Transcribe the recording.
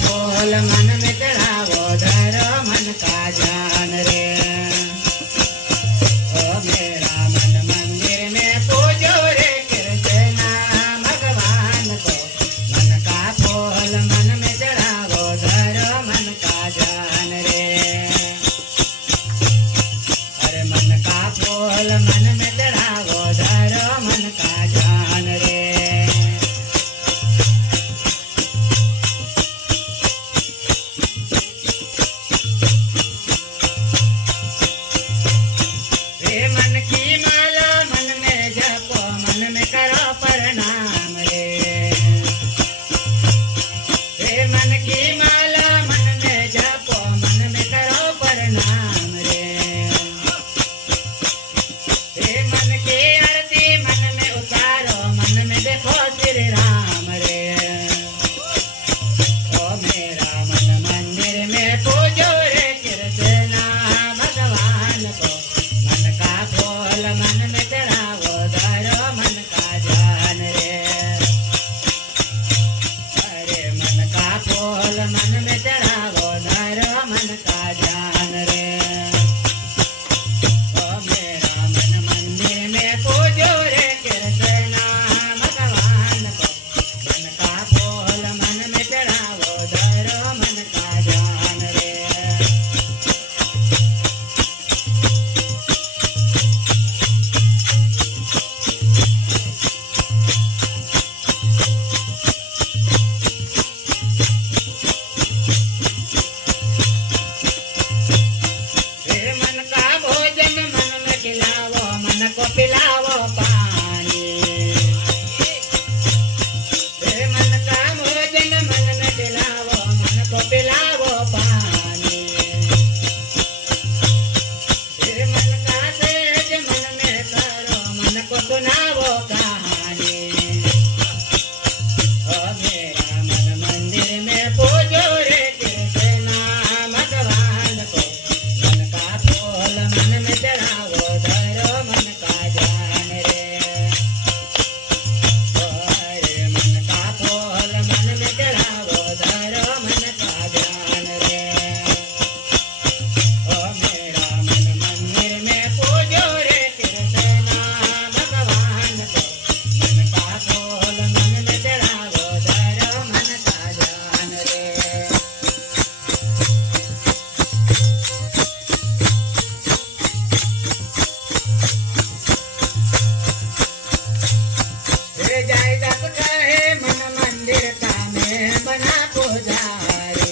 फूल मन में चढ़ावो धरो मन का ध्यान रे। ओ मेरा मन मंदिर में पूजो रे कृष्णा भगवान को। मन का फूल मन में चढ़ावो धरो मन का ध्यान रे। अरे मन का फूल मन में चढ़ावो धरो मन का ध्यान रे। मन की माला मन में जपो मन में करो प्रणाम रे। हे मन की माला मन में जपो मन में करो प्रणाम रे। हे मन की आरती मन में उतारो मन में देखो श्री राम रे। ओ मेरा मन मंदिर में पूजो रे कृष्णा भगवान को। मन का फूल मन में चढ़ावो धरो मन का ध्यान रे। अरे मन का फूल मन में चढ़ावो धरो मन का ध्यान रे। ओ मेरा मन मंदिर में पूजो रे कृष्णा भगवान को। मन का फूल मन में चढ़ावो धरो मन का ध्यान रे। हे मन का भोजन मन में खिलावो मन को पिलावो पानी। हे मन का भोजन मन में खिलावो मन को पिलावो पानी। हे मन का सेज मन में करो मन को सुनावो कहानी। ओ मेरा मन मंदिर में पूजो रे कृष्णा भगवान को। मन का फूल मन में चढ़ावो धरो मन का ध्यान रे। ओ अरे मन का फूल मन में चढ़ावो धरो मन का ध्यान रे। ओ मेरा मन मंदिर में पूजो रे कृष्णा भगवान को। मन का फूल मन में चढ़ावो धरो मन का ध्यान रे। हे जाय दत्त कहे मन मंदिर का मैं बना पुजारी।